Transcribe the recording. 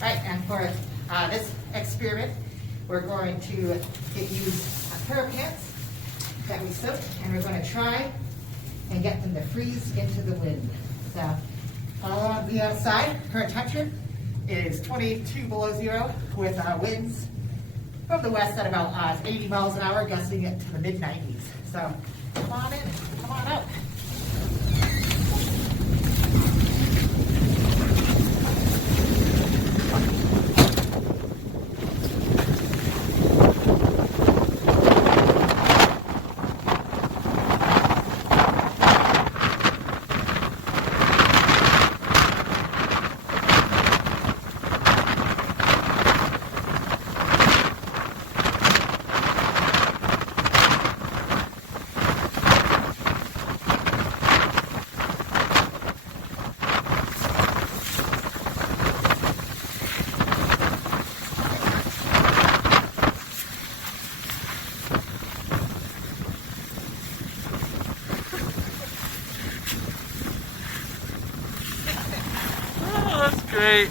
Right, and for this experiment, we're going to use a pair of pants that we soaked, and we're going to try and get them to freeze into the wind. So, I'll be outside. Current temperature is 22 below zero with winds from the west at about 80 miles an hour, gusting it to the mid 90s. So, come on in, come on out. That's great.